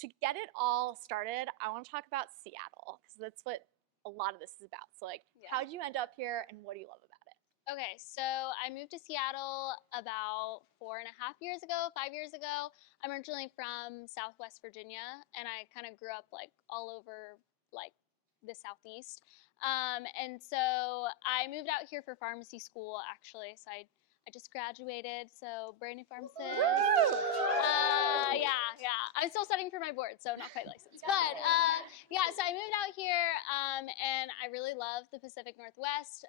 to get it all started, I want to talk about Seattle, because that's what a lot of this is about. So like, how'd you end up here and what do you love about it? Okay, so I moved to Seattle about 4.5 years ago, 5 years ago. I'm originally from Southwest Virginia, and I kind of grew up like all over like the Southeast. And so I moved out here for pharmacy school, actually. So I just graduated, so brand new pharmacist. Yeah. I'm still studying for my board, so not quite licensed. But yeah, so I moved out here, and I really love the Pacific Northwest.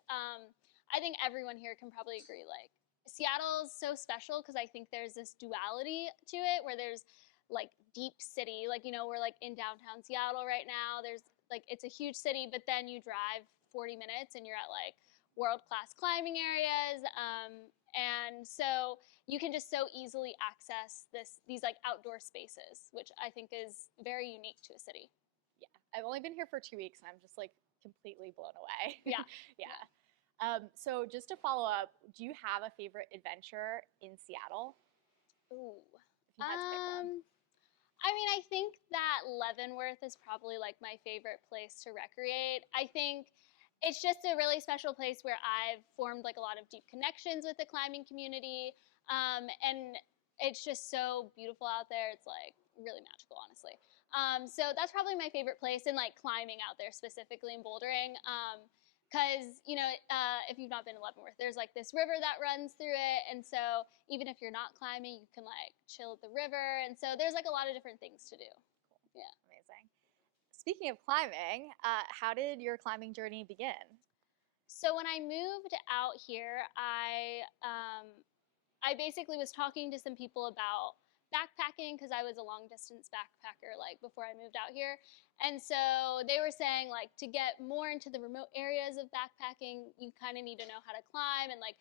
I think everyone here can probably agree, like, Seattle's so special because I think there's this duality to it where there's like deep city, like, you know, we're like in downtown Seattle right now. There's like, it's a huge city, but then you drive 40 minutes and you're at like world-class climbing areas. And so you can just so easily access these like outdoor spaces, which I think is very unique to a city. Yeah, I've only been here for 2 weeks and I'm just like completely blown away. Yeah. So just to follow up, do you have a favorite adventure in Seattle? Ooh. If you had to pick one. I mean, I think that Leavenworth is probably like my favorite place to recreate. I think it's just a really special place where I've formed like a lot of deep connections with the climbing community. And it's just so beautiful out there. It's like really magical, honestly. So that's probably my favorite place, and like climbing out there specifically and bouldering. Because, you know, if you've not been to Leavenworth, there's like this river that runs through it. And so even if you're not climbing, you can like chill at the river. And so there's like a lot of different things to do. Cool. Yeah. Amazing. Speaking of climbing, how did your climbing journey begin? So when I moved out here, I basically was talking to some people about backpacking because I was a long distance backpacker like before I moved out here. And so they were saying like to get more into the remote areas of backpacking, you kind of need to know how to climb, and like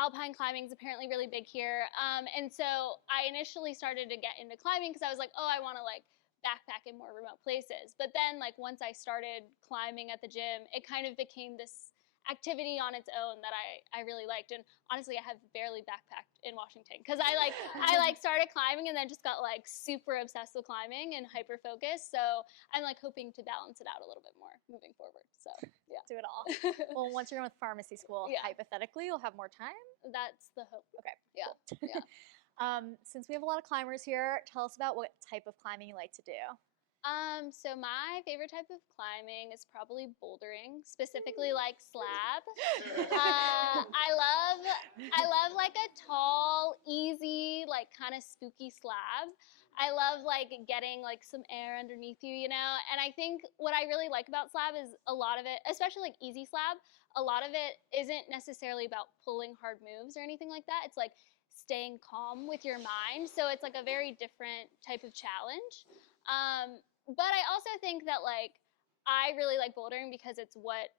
alpine climbing is apparently really big here. And so I initially started to get into climbing because I was like, oh, I want to like backpack in more remote places. But then like once I started climbing at the gym, it kind of became this activity on its own that I really liked. And honestly, I have barely backpacked in Washington because I started climbing and then just got like super obsessed with climbing and hyper focused. So I'm like hoping to balance it out a little bit more moving forward. So yeah, do it all. Well, once you're done with pharmacy school, hypothetically, you'll have more time. That's the hope. Okay. Yeah. Cool. Yeah. Since we have a lot of climbers here, tell us about what type of climbing you like to do. So my favorite type of climbing is probably bouldering, specifically like slab. I love like a tall, easy, like kind of spooky slab. I love like getting like some air underneath you, you know? And I think what I really like about slab is a lot of it, especially like easy slab, a lot of it isn't necessarily about pulling hard moves or anything like that. It's like staying calm with your mind. So it's like a very different type of challenge. But I also think that like I really like bouldering because it's what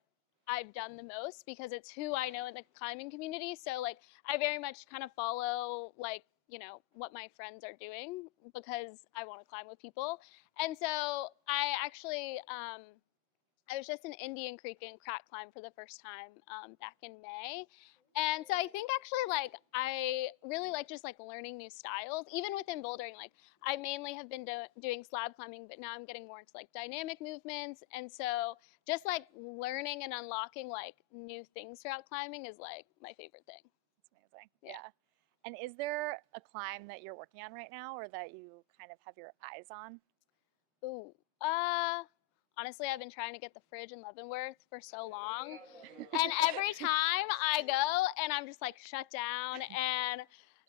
I've done the most, because it's who I know in the climbing community. So like I very much kind of follow like, you know, what my friends are doing because I want to climb with people. And so I actually I was just in Indian Creek and crack climbed for the first time back in May. And so I think actually like I really like just like learning new styles, even within bouldering. Like I mainly have been doing slab climbing, but now I'm getting more into like dynamic movements. And so just like learning and unlocking like new things throughout climbing is like my favorite thing. That's amazing. Yeah. And is there a climb that you're working on right now or that you kind of have your eyes on? Ooh, honestly, I've been trying to get the fridge in Leavenworth for so long. And every time I go and I'm just like shut down, and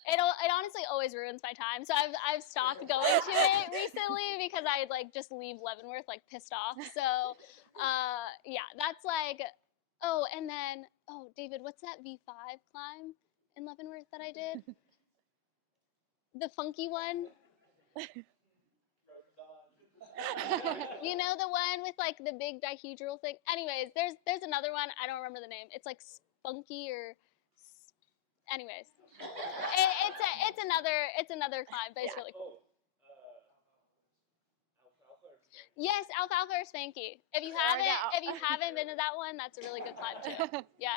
it honestly always ruins my time. So I've stopped going to it recently because I like just leave Leavenworth like pissed off. So yeah, that's like, oh, and then, oh, David, what's that V5 climb in Leavenworth that I did? The funky one? You know, the one with like the big dihedral thing. Anyways, there's another one. I don't remember the name. It's like Spunky or. Anyways, it's another climb, but it's really cool. Yes, Alfalfa or Spanky. If you haven't been to that one, that's a really good climb too. Yeah.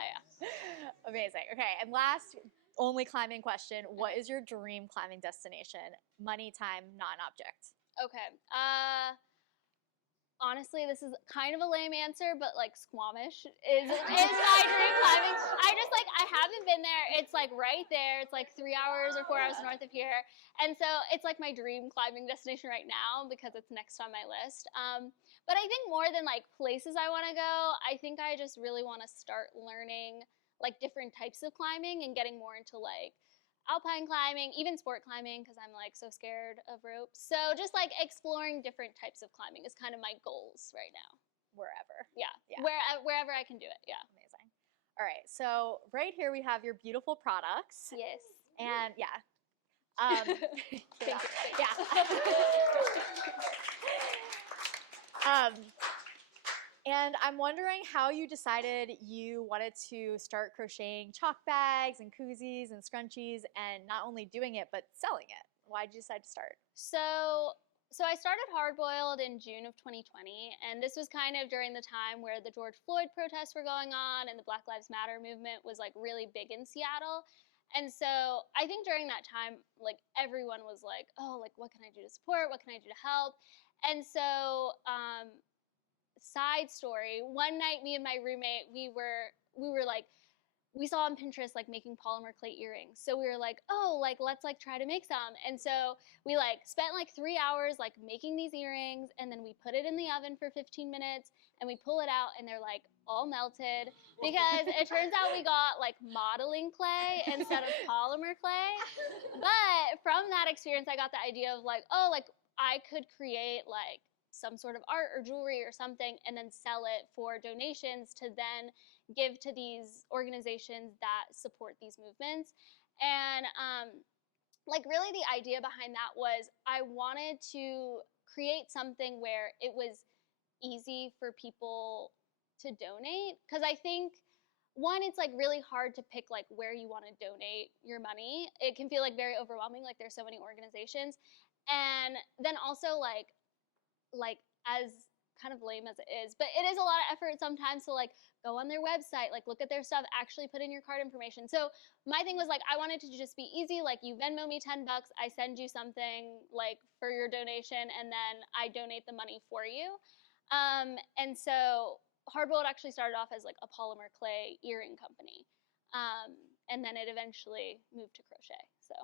Amazing. Okay, and last only climbing question: what is your dream climbing destination? Money, time, not an object. Okay. Honestly, this is kind of a lame answer, but like Squamish is my dream climbing. I haven't been there. It's like right there. It's like 3 hours or 4 hours north of here. And so it's like my dream climbing destination right now because it's next on my list. But I think more than like places I want to go, I think I just really want to start learning like different types of climbing and getting more into like alpine climbing, even sport climbing, because I'm like so scared of ropes. So just like exploring different types of climbing is kind of my goals right now. Wherever. Yeah. Wherever I can do it. Yeah. Amazing. All right. So right here we have your beautiful products. Yes. And yeah. Thank you. Yeah. And I'm wondering how you decided you wanted to start crocheting chalk bags and koozies and scrunchies and not only doing it, but selling it. Why did you decide to start? So I started Hardboiled in June of 2020, and this was kind of during the time where the George Floyd protests were going on and the Black Lives Matter movement was like really big in Seattle. And so I think during that time, like everyone was like, oh, like what can I do to support? What can I do to help? And so side story, one night me and my roommate, we were like, we saw on Pinterest like making polymer clay earrings. So we were like, oh, like let's like try to make some. And so we like spent like 3 hours like making these earrings, and then we put it in the oven for 15 minutes and we pull it out and they're like all melted because it turns out we got like modeling clay instead of polymer clay. But from that experience I got the idea of like, oh, like I could create like some sort of art or jewelry or something and then sell it for donations to then give to these organizations that support these movements. And like really the idea behind that was I wanted to create something where it was easy for people to donate, because I think one, it's like really hard to pick like where you want to donate your money. It can feel like very overwhelming, like there's so many organizations. And then also like as kind of lame as it is, but it is a lot of effort sometimes to like go on their website, like look at their stuff, actually put in your card information. So my thing was like I wanted to just be easy, like you Venmo me $10, I send you something like for your donation, and then I donate the money for you. And so Hardboiled actually started off as like a polymer clay earring company, and then it eventually moved to crochet. So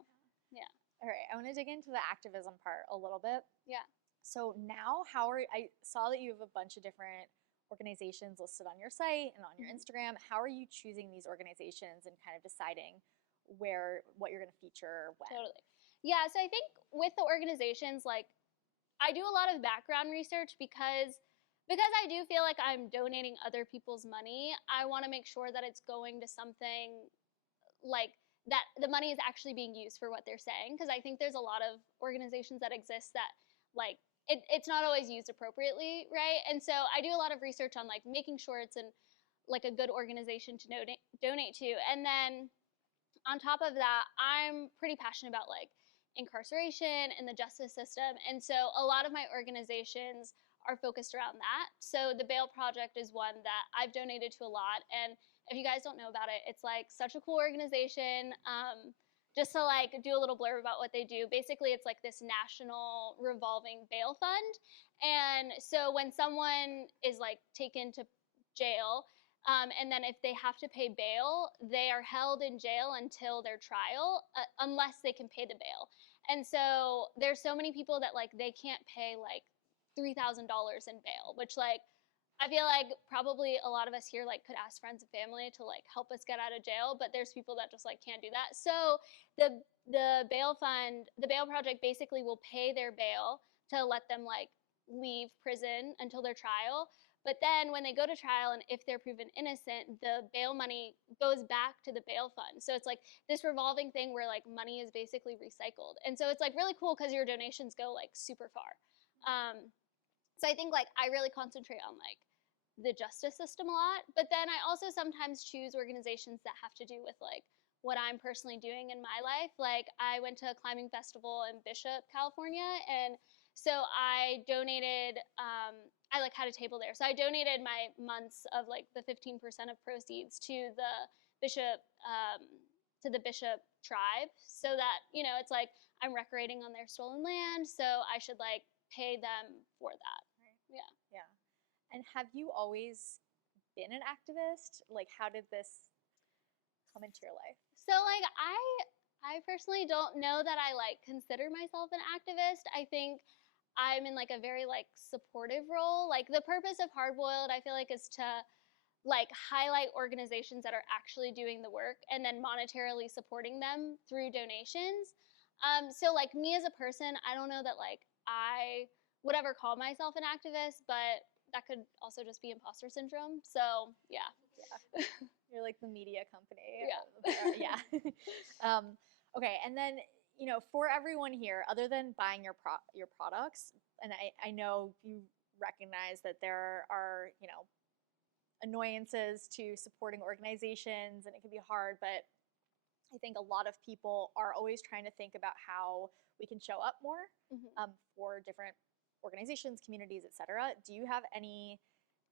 yeah. All right, I want to dig into the activism part a little bit. Yeah. So now I saw that you have a bunch of different organizations listed on your site and on your Instagram. How are you choosing these organizations and kind of deciding what you're going to feature when? Totally. Yeah, so I think with the organizations, like I do a lot of background research because I do feel like I'm donating other people's money. I want to make sure that it's going to something like that the money is actually being used for what they're saying, because I think there's a lot of organizations that exist that like it's not always used appropriately, right? And so I do a lot of research on like making sure it's like a good organization to donate to. And then on top of that, I'm pretty passionate about like incarceration and the justice system. And so a lot of my organizations are focused around that. So the Bail Project is one that I've donated to a lot. And if you guys don't know about it, it's like such a cool organization. Just to like do a little blurb about what they do, basically it's like this national revolving bail fund. And so when someone is like taken to jail, and then if they have to pay bail, they are held in jail until their trial, unless they can pay the bail. And so there's so many people that like they can't pay like $3,000 in bail, which like I feel like probably a lot of us here like could ask friends and family to like help us get out of jail, but there's people that just like can't do that. So the bail fund, the Bail Project basically will pay their bail to let them like leave prison until their trial. But then when they go to trial and if they're proven innocent, the bail money goes back to the bail fund. So it's like this revolving thing where like money is basically recycled. And so it's like really cool because your donations go like super far. So I think like I really concentrate on like the justice system a lot, but then I also sometimes choose organizations that have to do with like what I'm personally doing in my life. Like I went to a climbing festival in Bishop, California, and so I donated, I like had a table there. So I donated my months of like the 15% of proceeds to the Bishop tribe, so that, you know, it's like I'm recreating on their stolen land, so I should like pay them for that. Right. Yeah. Yeah. And have you always been an activist? Like, how did this come into your life? So like I personally don't know that I like consider myself an activist. I think I'm in like a very like supportive role. Like the purpose of Hardboiled, I feel like, is to like highlight organizations that are actually doing the work and then monetarily supporting them through donations. So like me as a person, I don't know that like I would ever call myself an activist, but that could also just be imposter syndrome. So yeah. Yeah. You're like the media company. Yeah. Yeah. Okay, and then, for everyone here, other than buying your products, and I know you recognize that there are, annoyances to supporting organizations and it can be hard, but I think a lot of people are always trying to think about how we can show up more for different organizations, communities, etc. Do you have any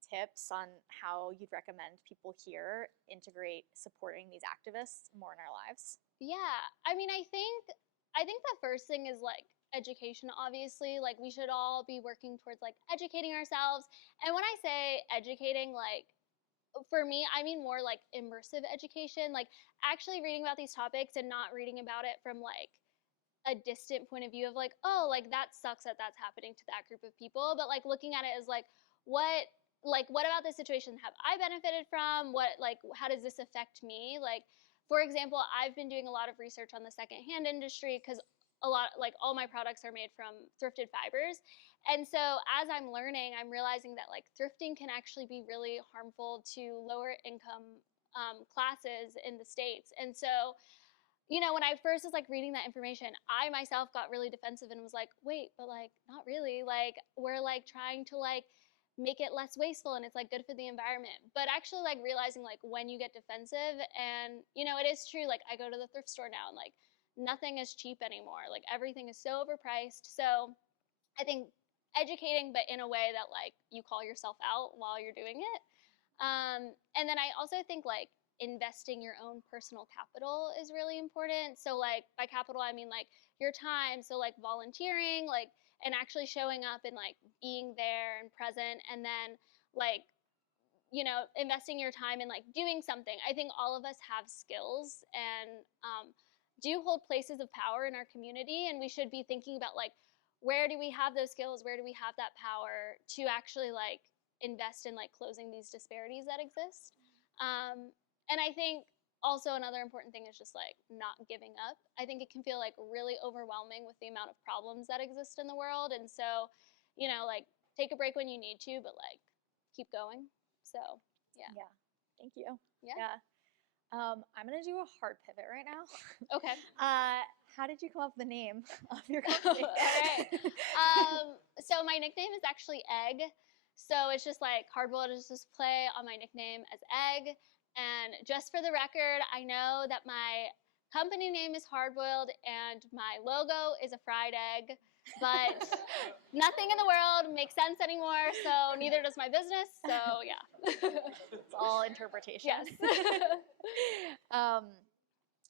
tips on how you'd recommend people here integrate supporting these activists more in our lives? Yeah. I mean, I think the first thing is like education, obviously. Like we should all be working towards like educating ourselves. And when I say educating, like for me, I mean more like immersive education, like actually reading about these topics and not reading about it from like a distant point of view of like, oh, like that sucks that that's happening to that group of people, but like looking at it as like, what about this situation have I benefited from? What, like, how does this affect me? Like, for example, I've been doing a lot of research on the secondhand industry because all my products are made from thrifted fibers. And so as I'm learning, I'm realizing that like thrifting can actually be really harmful to lower income classes in the States. And so, when I first was like reading that information, I myself got really defensive and was like, wait, but like, not really. Like, we're like trying to like make it less wasteful and it's like good for the environment. But actually like realizing like when you get defensive, and it is true, like I go to the thrift store now and like nothing is cheap anymore. Like everything is so overpriced. So I think educating, but in a way that like you call yourself out while you're doing it. And then I also think like investing your own personal capital is really important. So like by capital, I mean like your time. So like volunteering, like, and actually showing up and like being there and present, and then like, investing your time in like doing something. I think all of us have skills and do hold places of power in our community, and we should be thinking about like, where do we have those skills? Where do we have that power to actually like invest in like closing these disparities that exist? And I think also another important thing is just like not giving up. I think it can feel like really overwhelming with the amount of problems that exist in the world. And so, like take a break when you need to, but like keep going. So, yeah. Yeah. Thank you. Yeah. I'm going to do a hard pivot right now. Okay. How did you come up with the name of your company? All right. So my nickname is actually Egg. So it's just like Hardboiled is just play on my nickname as Egg. And just for the record, I know that my company name is Hardboiled and my logo is a fried egg, but nothing in the world makes sense anymore, so neither does my business, so yeah. It's all interpretation. Yes.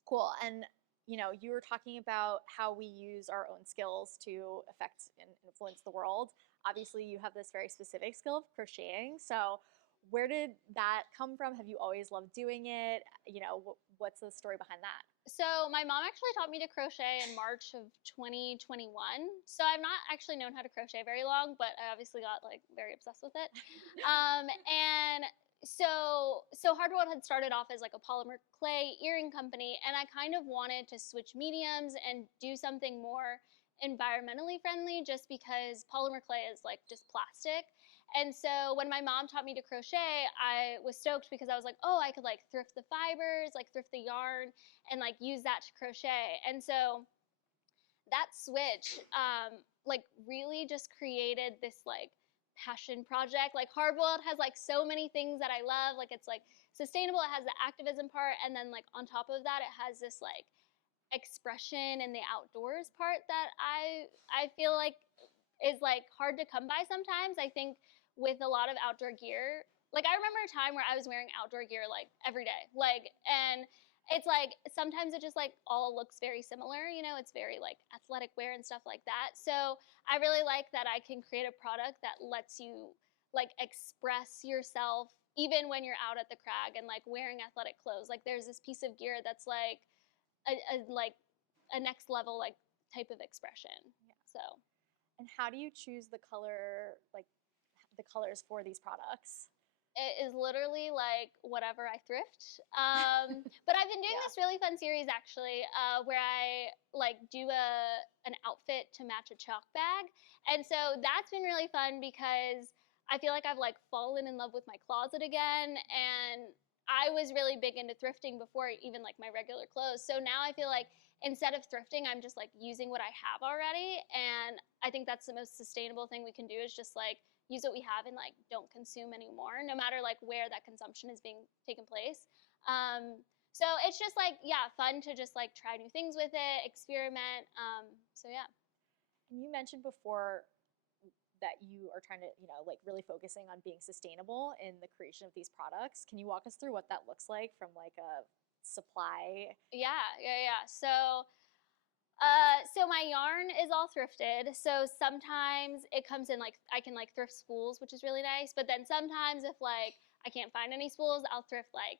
Cool. And you were talking about how we use our own skills to affect and influence the world. Obviously, you have this very specific skill of crocheting. So where did that come from? Have you always loved doing it? What's the story behind that? So my mom actually taught me to crochet in March of 2021. So I've not actually known how to crochet very long, but I obviously got like very obsessed with it. And so Hardboiled had started off as like a polymer clay earring company, and I kind of wanted to switch mediums and do something more environmentally friendly, just because polymer clay is like just plastic. And so when my mom taught me to crochet, I was stoked because I was like, oh, I could like thrift the fibers, like thrift the yarn, and like use that to crochet. And so that switch like really just created this like passion project. Like Hardboiled has like so many things that I love. Like it's like sustainable, it has the activism part, and then like on top of that, it has this like expression and the outdoors part that I feel like is like hard to come by sometimes. I think with a lot of outdoor gear, like I remember a time where I was wearing outdoor gear like every day, like it's like sometimes it just like all looks very similar, you know, it's very like athletic wear and stuff like that. So I really like that I can create a product that lets you like express yourself even when you're out at the crag and like wearing athletic clothes. Like there's this piece of gear that's like a next level like type of expression. Yeah. So And how do you choose the color, like the colors for these products? it is literally like whatever I thrift. But I've been doing Yeah. this really fun series actually, where I like do an outfit to match a chalk bag, and so that's been really fun because I feel like I've like fallen in love with my closet again, and I was really big into thrifting before even like my regular clothes. So now I feel like instead of thrifting, I'm just like using what I have already, and I think that's the most sustainable thing we can do is just like use what we have and like don't consume anymore, no matter like where that consumption is being taken place. So it's just like, yeah, fun to just like try new things with it, experiment. So yeah. And you mentioned before that you are trying to, like really focusing on being sustainable in the creation of these products. Can you walk us through what that looks like from like a supply? Yeah. So my yarn is all thrifted. So sometimes it comes in like I can like thrift spools, which is really nice. But then sometimes if like I can't find any spools, I'll thrift like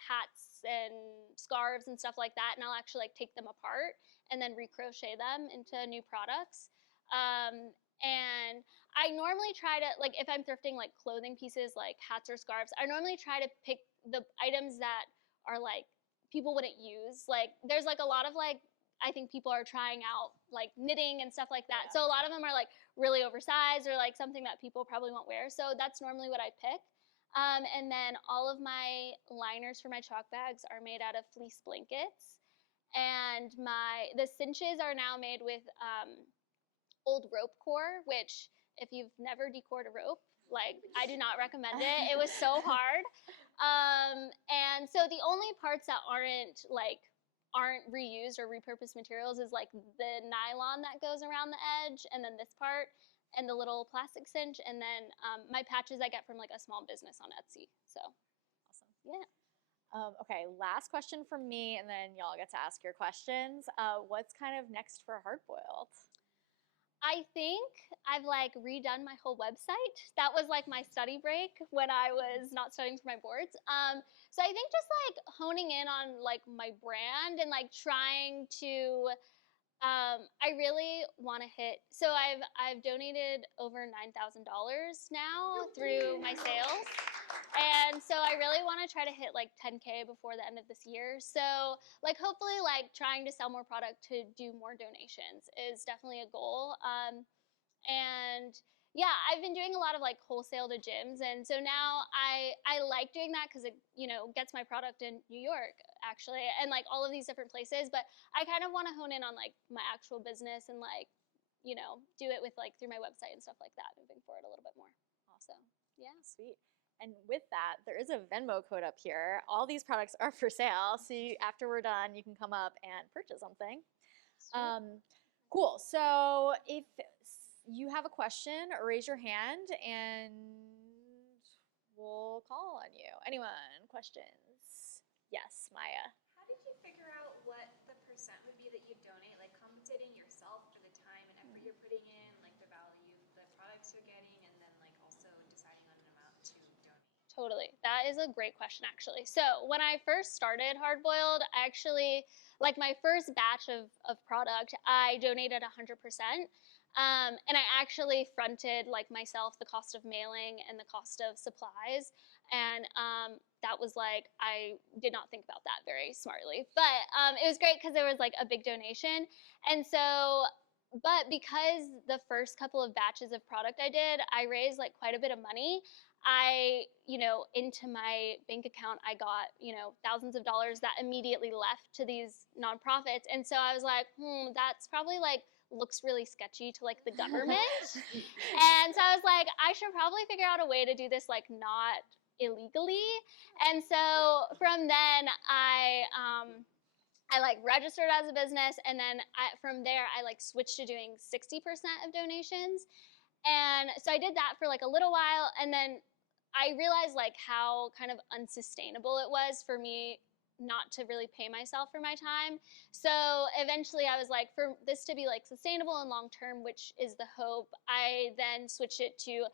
hats and scarves and stuff like that, and I'll actually like take them apart and then recrochet them into new products. And I normally try to like if I'm thrifting like clothing pieces like hats or scarves, I normally try to pick the items that are like people wouldn't use. Like there's like a lot of like I think people are trying out like knitting and stuff like that. Yeah. So a lot of them are like really oversized or like something that people probably won't wear. So that's normally what I pick. And then all of my liners for my chalk bags are made out of fleece blankets. And the cinches are now made with old rope core, which if you've never decored a rope, like I do not recommend it. It was so hard. And so the only parts that aren't reused or repurposed materials is like the nylon that goes around the edge, and then this part, and the little plastic cinch, and then my patches I get from like a small business on Etsy. So Awesome. yeah. Okay, last question from me, and then y'all get to ask your questions. What's kind of next for Hardboiled? I think I've like redone my whole website. That was like my study break when I was not studying for my boards. So I think just like honing in on like my brand and like trying to I really want to hit. So I've donated over $9,000 now through my sales, and so I really want to try to hit like 10K before the end of this year. So like hopefully like trying to sell more product to do more donations is definitely a goal. And yeah, I've been doing a lot of like wholesale to gyms, and so now I like doing that because it gets my product in New York actually, and like all of these different places. But I kind of want to hone in on like my actual business and like do it with like through my website and stuff like that moving forward a little bit more. Awesome. Yeah. Sweet. And with that, there is a Venmo code up here. All these products are for sale. So after we're done, you can come up and purchase something. Cool. So if you have a question, raise your hand and we'll call on you. Anyone? Questions? Yes, Maya. How did you figure out what the percent would be that you donate? Like compensating yourself for the time and effort you're putting in, like the value of the products you're getting, and then like also deciding on an amount to donate? Totally. That is a great question, actually. So when I first started Hardboiled, I actually, like my first batch of product, I donated 100%. And I actually fronted like myself the cost of mailing and the cost of supplies. And that was like, I did not think about that very smartly. But it was great because there was like a big donation. And so, but because the first couple of batches of product I did, I raised like quite a bit of money. Into my bank account, I got, thousands of dollars that immediately left to these nonprofits. And so I was like, that's probably like, looks really sketchy to like the government. And so I was like, I should probably figure out a way to do this like not illegally. And so from then I like registered as a business, and then from there I like switched to doing 60% of donations. And so I did that for like a little while, and then I realized like how kind of unsustainable it was for me not to really pay myself for my time. So eventually I was like, for this to be like sustainable and long term, which is the hope, I then switched it to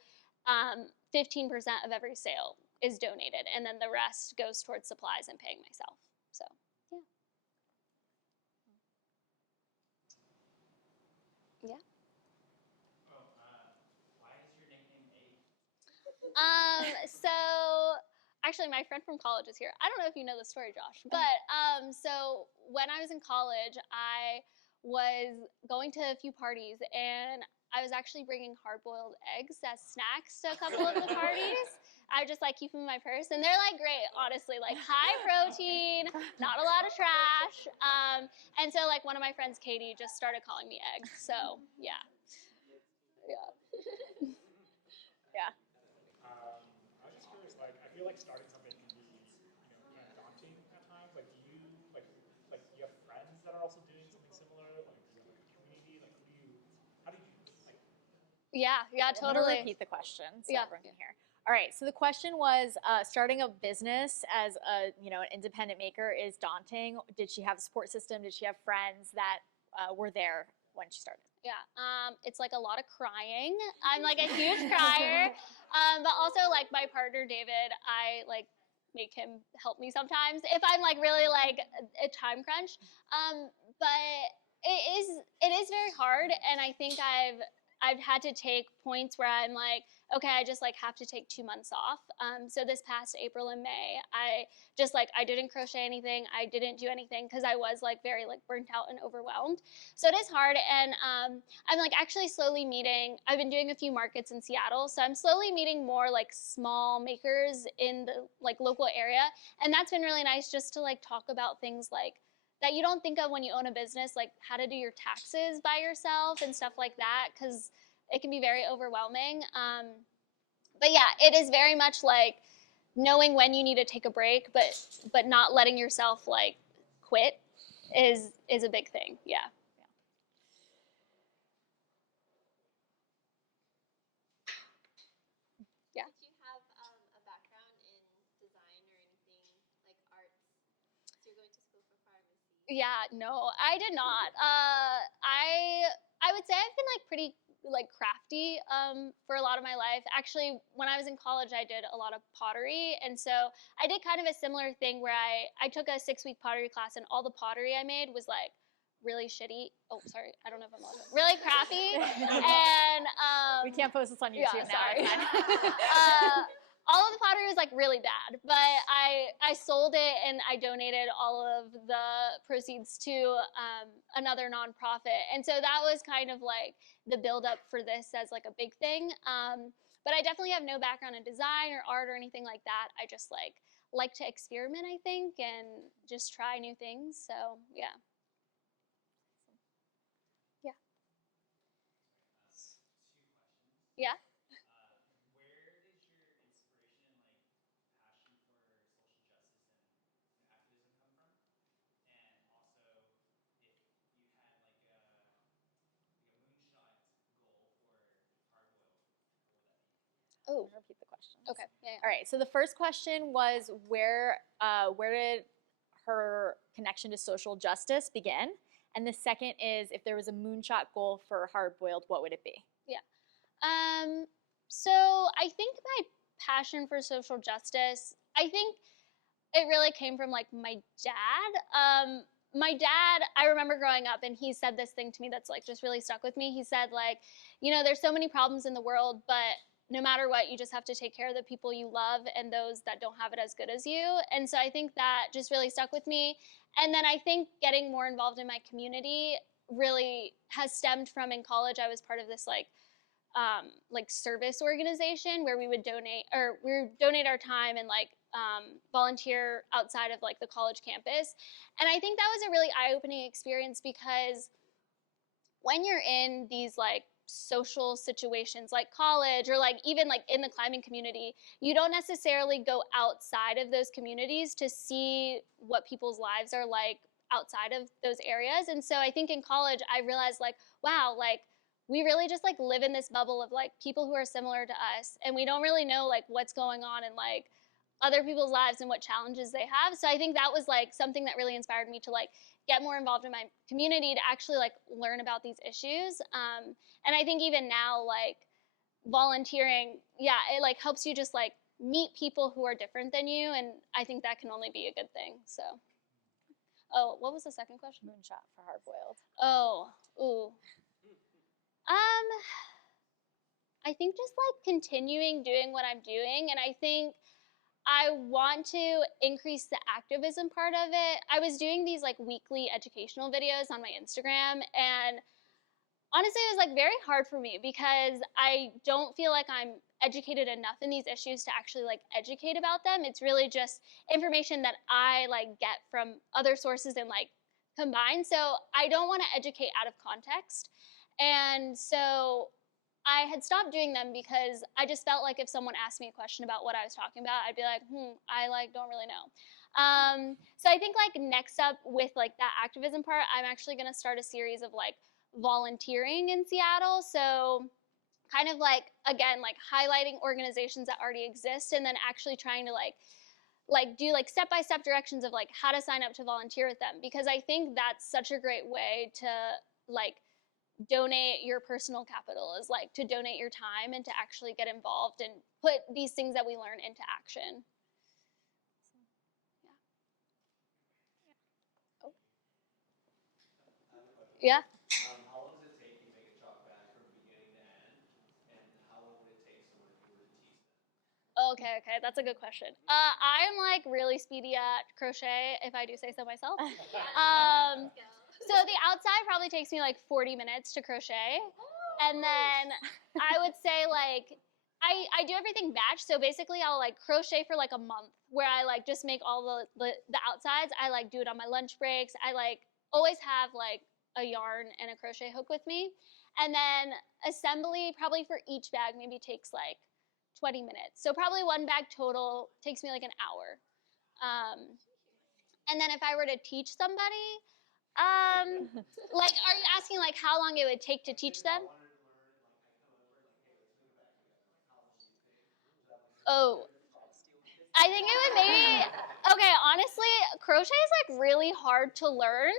15% of every sale is donated, and then the rest goes towards supplies and paying myself. So yeah. Why is your nickname A? So actually my friend from college is here. I don't know if you know the story, Josh, but so when I was in college, I was going to a few parties, and I was actually bringing hard-boiled eggs as snacks to a couple of the parties. I just like keep them in my purse, and they're like great, honestly, like high protein, not a lot of trash. And so like one of my friends, Katie, just started calling me eggs. So yeah. Yeah. I was just curious, like, I feel like starting something can be, kind of daunting at times. Like, do you, do you have friends that are also doing something similar? Like, do you have, like, a community? Like, how do you, like... Yeah, I'm gonna totally. repeat the question so Yeah. everyone can hear. All right, so the question was, starting a business as an independent maker is daunting. Did she have a support system? Did she have friends that were there when she started? Yeah, it's like a lot of crying. I'm like a huge crier, but also like my partner David, I like make him help me sometimes if I'm like really like a time crunch. But it is very hard, and I think I've had to take points where I'm like, okay, I just like have to take 2 months off. So this past April and May, I didn't crochet anything. I didn't do anything because I was like very like burnt out and overwhelmed. So it is hard, and I'm like actually slowly meeting. I've been doing a few markets in Seattle, so I'm slowly meeting more like small makers in the like local area, and that's been really nice just to like talk about things like that you don't think of when you own a business, like how to do your taxes by yourself and stuff like that, because it can be very overwhelming. But yeah, it is very much like knowing when you need to take a break, but not letting yourself like quit is a big thing. Yeah. Yeah. Did you have a background in design or anything like arts? So you're going to school for pharmacy? Yeah, no, I did not. I would say I've been like pretty like crafty for a lot of my life. Actually, when I was in college, I did a lot of pottery, and so I did kind of a similar thing where I took a 6-week pottery class, and all the pottery I made was like really shitty. Oh, sorry, I don't know if I'm allowed to. Really crappy, and We can't post this on YouTube yeah, now. sorry. It's fine. All of the pottery was like really bad, but I sold it and I donated all of the proceeds to another nonprofit, and so that was kind of like the build up for this as like a big thing. But I definitely have no background in design or art or anything like that. I just like to experiment, I think, and just try new things. So yeah. Yeah. Yeah. Where did your inspiration and, like, passion for social justice and activism come from? And also, if you had, like a moonshot goal for Hardboiled, what would that be? Oh, Repeat the question. okay. Yeah. All right. So the first question was where did her connection to social justice begin? And the second is if there was a moonshot goal for Hardboiled, what would it be? So I think my passion for social justice, I think it really came from like my dad. My dad, I remember growing up, and he said this thing to me that's like just really stuck with me. He said like, there's so many problems in the world, but no matter what, you just have to take care of the people you love and those that don't have it as good as you. And so I think that just really stuck with me. And then I think getting more involved in my community really has stemmed from in college. I was part of this like service organization where we would donate our time and like volunteer outside of like the college campus. And I think that was a really eye-opening experience because when you're in these like social situations like college or like even like in the climbing community, you don't necessarily go outside of those communities to see what people's lives are like outside of those areas. And so I think in college I realized like, wow, like we really just like live in this bubble of like people who are similar to us, and we don't really know like what's going on in like other people's lives and what challenges they have. So I think that was like something that really inspired me to like get more involved in my community, to actually like learn about these issues. And I think even now, like volunteering, yeah, it like helps you just like meet people who are different than you, and I think that can only be a good thing. So, oh, what was the second question? Moonshot for Hardboiled. Oh, ooh. I think just like continuing doing what I'm doing, and I think I want to increase the activism part of it. I was doing these like weekly educational videos on my Instagram, and honestly, it was like very hard for me because I don't feel like I'm educated enough in these issues to actually like educate about them. It's really just information that I like get from other sources and like combine. So I don't want to educate out of context. And so I had stopped doing them because I just felt like if someone asked me a question about what I was talking about, I'd be like, I like don't really know. So I think like next up with like that activism part, I'm actually going to start a series of like volunteering in Seattle. So kind of like, again, like highlighting organizations that already exist, and then actually trying to like do like step-by-step directions of like how to sign up to volunteer with them, because I think that's such a great way to like donate your personal capital, is like to donate your time and to actually get involved and put these things that we learn into action. Yeah. How long does it take you to make a chalk bag from beginning to end, and how long would it take someone if you were to teach them? Okay, that's a good question. I'm like really speedy at crochet, if I do say so myself. So the outside probably takes me like 40 minutes to crochet, and then I would say like I do everything batch. So basically, I'll like crochet for like a month, where I like just make all the outsides. I like do it on my lunch breaks. I like always have like a yarn and a crochet hook with me, and then assembly probably for each bag maybe takes like 20 minutes. So probably one bag total takes me like an hour. And then if I were to teach somebody, like, are you asking like how long it would take to teach them? Oh, I think it would maybe, okay, honestly, crochet is like really hard to learn.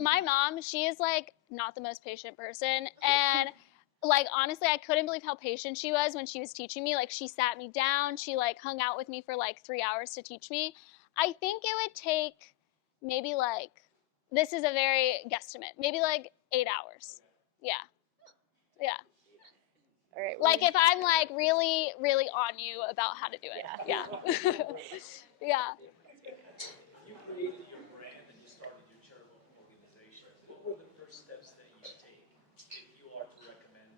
My mom, she is like not the most patient person, and like honestly, I couldn't believe how patient she was when she was teaching me. Like she sat me down, she like hung out with me for like 3 hours to teach me. I think it would take maybe like, this is a very guesstimate, maybe like 8 hours. Yeah. All right. Like if I'm like really, really on you about how to do it. Yeah. Yeah. You created your brand and you started your charitable organization. What were the first steps that you take if you are to recommend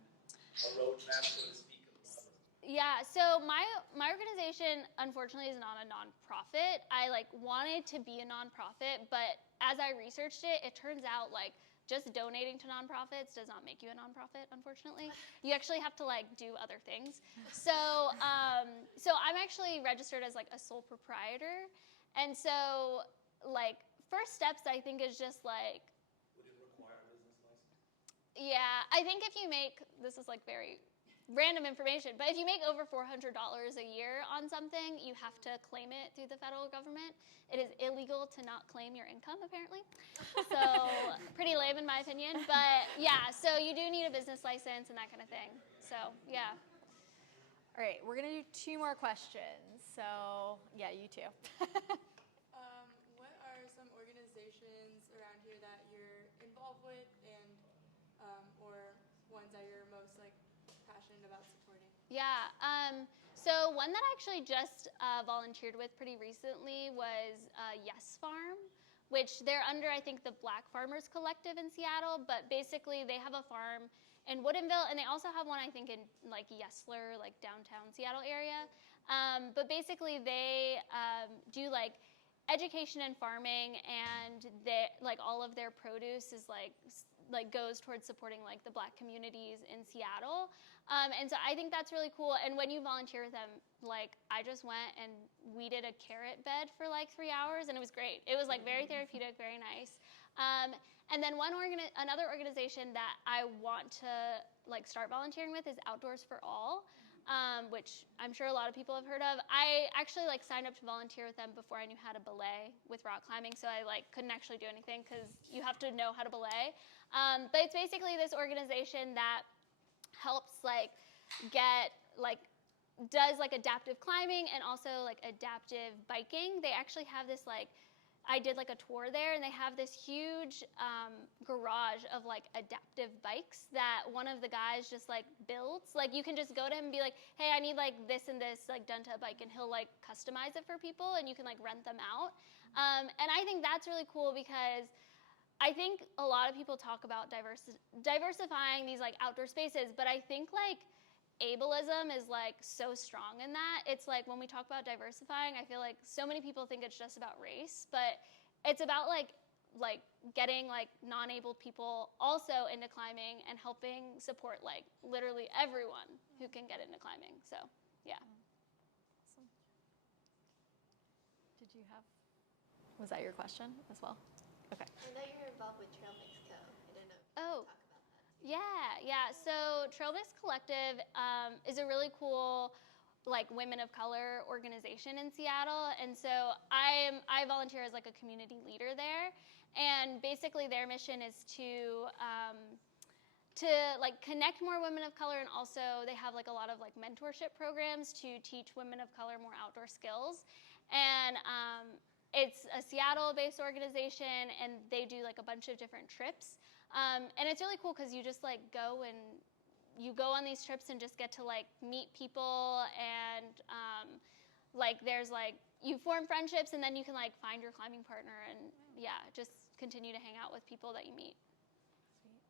a roadmap, so to speak, of model? Yeah, so my organization unfortunately is not a nonprofit. I like wanted to be a nonprofit, but as I researched it, it turns out like just donating to nonprofits does not make you a nonprofit, unfortunately. You actually have to like do other things. So so I'm actually registered as like a sole proprietor. And so like first steps I think is just like, Would it require a business license? yeah, I think if you make, this is like very random information, but if you make over $400 a year on something, you have to claim it through the federal government. It is illegal to not claim your income, apparently. So pretty lame in my opinion, but yeah, so you do need a business license and that kind of thing. So yeah. All right, we're gonna do 2 more questions. So yeah, you too. What are some organizations around here that you're involved with, and or ones that you're most like passionate about supporting? Yeah. So one that I actually just volunteered with pretty recently was Yes Farm, which they're under, I think, the Black Farmers Collective in Seattle. But basically, they have a farm in Woodinville, and they also have one, I think, in like Yesler, like downtown Seattle area. But basically, they do like education and farming, and they like all of their produce is like goes towards supporting like the Black communities in Seattle. And so I think that's really cool. And when you volunteer with them, like I just went and we did a carrot bed for like 3 hours, and it was great. It was like very therapeutic, very nice. And then another organization that I want to like start volunteering with is Outdoors for All. which I'm sure a lot of people have heard of. I actually like signed up to volunteer with them before I knew how to belay with rock climbing, so I like couldn't actually do anything because you have to know how to belay. But it's basically this organization that helps like get like does like adaptive climbing and also like adaptive biking. They actually have this like, I did like a tour there, and they have this huge garage of like adaptive bikes that one of the guys just like builds. Like you can just go to him and be like, hey, I need like this and this like done to a bike, and he'll like customize it for people, and you can like rent them out. And I think that's really cool because I think a lot of people talk about diversifying these like outdoor spaces, but I think like ableism is like so strong in that. It's like when we talk about diversifying, I feel like so many people think it's just about race, but it's about like getting like non-abled people also into climbing and helping support like literally everyone who can get into climbing. So yeah. Awesome. Did you have, was that your question as well? Okay. I know you're involved with Trail Mix Co. I don't know if you Oh. can talk about that. Yeah. So Trail Mix Collective is a really cool like women of color organization in Seattle, and so I volunteer as like a community leader there, and basically their mission is to like connect more women of color, and also they have like a lot of like mentorship programs to teach women of color more outdoor skills, and it's a Seattle-based organization, and they do like a bunch of different trips. And it's really cool because you just like go on these trips and just get to like meet people, and like there's like you form friendships, and then you can like find your climbing partner, and yeah, just continue to hang out with people that you meet. Sweet.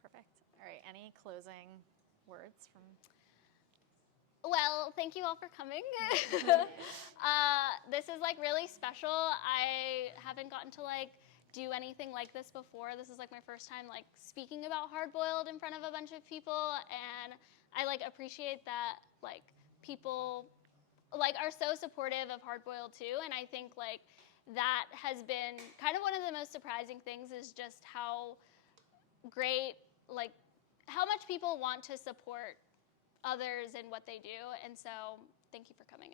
Perfect. All right. Any closing words from? Well, thank you all for coming. This is like really special. I haven't gotten to like do anything like this before. This is like my first time like speaking about Hardboiled in front of a bunch of people, and I like appreciate that like people like are so supportive of Hardboiled too, and I think like that has been kind of one of the most surprising things is just how great like how much people want to support others and what they do, and so thank you for coming.